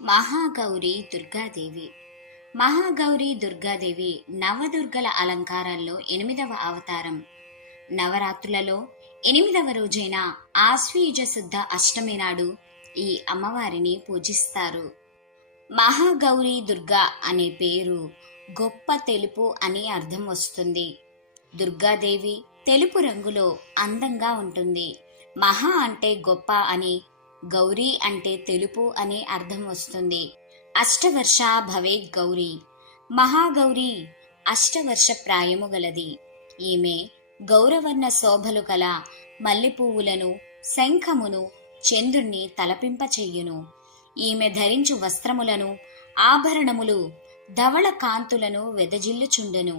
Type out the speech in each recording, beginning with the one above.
మహాగౌరి దుర్గాదేవి. మహాగౌరి దుర్గాదేవి నవదుర్గల అలంకారాల్లో 8వ అవతారం. నవరాత్రులలో 8వ రోజైన ఆశ్వయుజ శుద్ధ అష్టమి నాడు ఈ అమ్మవారిని పూజిస్తారు. మహాగౌరి దుర్గా అనే పేరు గొప్ప తెలుపు అని అర్థం వస్తుంది. దుర్గాదేవి తెలుపు రంగులో అందంగా ఉంటుంది. మహా అంటే గొప్ప అని, గౌరీ అంటే తెలుపు అనే అర్థం వస్తుంది. అష్టవర్ష భవేత్ గౌరీ. మహాగౌరీ అష్టవర్ష ప్రాయము గలది. ఈమె గౌరవర్ణ శోభలు కల మల్లెపువ్వులను, శంఖమును, చంద్రుణ్ణి తలపింపచెయ్యును. ఈమె ధరించు వస్త్రములను, ఆభరణములు ధవళ కాంతులను వెదజిల్లుచుండెను.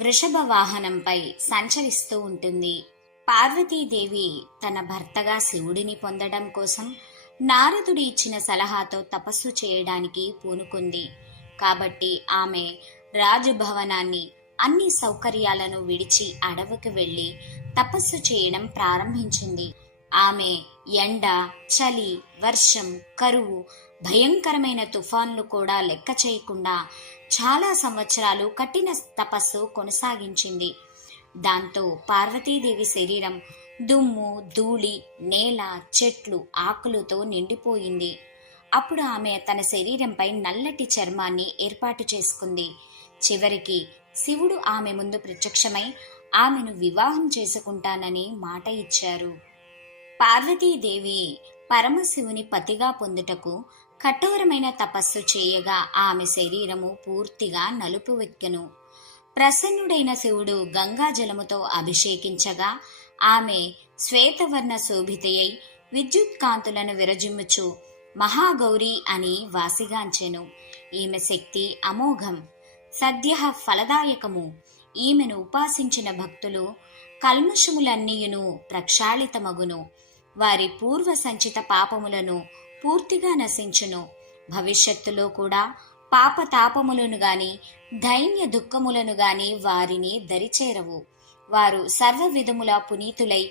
వృషభ వాహనంపై సంచరిస్తూ ఉంటుంది. పార్వతీదేవి తన భర్తగా శివుడిని పొందడం కోసం నారదుడు ఇచ్చిన సలహాతో తపస్సు చేయడానికి పూనుకుంది. కాబట్టి ఆమె రాజభవనాన్ని, అన్ని సౌకర్యాలను విడిచి అడవికి వెళ్లి తపస్సు చేయడం ప్రారంభించింది. ఆమె ఎండ, చలి, వర్షం, కరువు, భయంకరమైన తుఫాన్లు కూడా లెక్క చేయకుండా చాలా సంవత్సరాలు కఠిన తపస్సు కొనసాగించింది. దాంతో పార్వతీదేవి శరీరం దుమ్ము, ధూళి, నేల, చెట్లు, ఆకులతో నిండిపోయింది. అప్పుడు ఆమె తన శరీరంపై నల్లటి చర్మాన్ని ఏర్పాటు చేసుకుంది. చివరికి శివుడు ఆమె ముందు ప్రత్యక్షమై ఆమెను వివాహం చేసుకుంటానని మాట ఇచ్చారు. పార్వతీదేవి పరమశివుని పతిగా పొందుటకు కఠోరమైన తపస్సు చేయగా ఆమె శరీరము పూర్తిగా నలుపు వెక్కెను. ప్రసన్నుడైన శివుడు గంగాజలముతో అభిషేకించగా ఆమె శ్వేతవర్ణ శోభితయై విద్యుత్ కాంతులను విరజిమ్ముచు మహాగౌరి అని వాసిగాంచెను. ఈమె శక్తి అమోఘం, సద్య ఫలదాయకము. ఈమెను ఉపాసించిన భక్తులు కల్మషములన్నీయును ప్రక్షాళితమగును. వారి పూర్వ సంచిత పాపములను పూర్తిగా నశించును. భవిష్యత్తులో కూడా పాపతాపములను గాని, దైన్య దుఃఖములను గాని వారిని దరిచేరవు. వారు సర్వ విధముల పునీతులై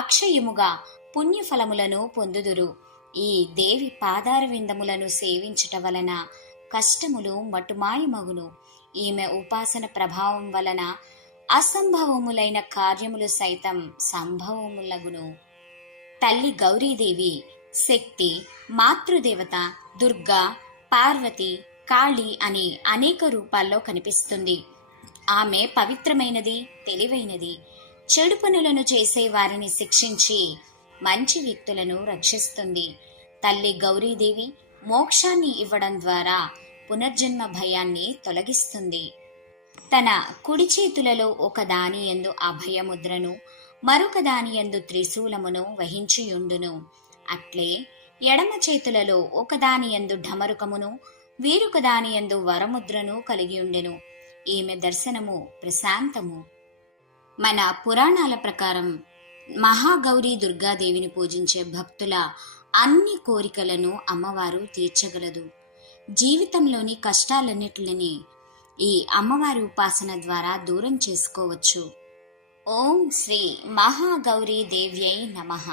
అక్షయముగా పుణ్యఫలములను పొందుదురు. ఈ దేవి పాదార విందములను సేవించుట వలన కష్టములు మటుమాయమగును. ఈమె ఉపాసన ప్రభావం వలన అసంభవములైన కార్యములు సైతం సంభవములగును. తల్లి గౌరీదేవి శక్తి, మాతృదేవత, దుర్గా, పార్వతి, కాళీ అని అనేక రూపాల్లో కనిపిస్తుంది. ఆమె పవిత్రమైనది, తెలివైనది. చెడు పనులను చేసే వారిని శిక్షించి మంచి వ్యక్తులను రక్షిస్తుంది. తల్లి గౌరీదేవి మోక్షాన్ని ఇవ్వడం ద్వారా పునర్జన్మ భయాన్ని తొలగిస్తుంది. తన కుడి చేతులలో ఒక దానియందు అభయముద్రను, మరొక దానియందు త్రిశూలమును వహించియుండును. అట్లే ఎడమ చేతులలో ఒకదానియందు ఢమరుకమును, వీరొక దానియందు వరముద్రను కలిగియుండెను. ఈమె దర్శనము ప్రశాంతము. మన పురాణాల ప్రకారం మహాగౌరీ దుర్గాదేవిని పూజించే భక్తుల అన్ని కోరికలను అమ్మవారు తీర్చగలదు. జీవితంలోని కష్టాలన్నిటిని ఈ అమ్మవారి ఉపాసన ద్వారా దూరం చేసుకోవచ్చు. ఓం శ్రీ మహాగౌరీ దేవ్యై నమః.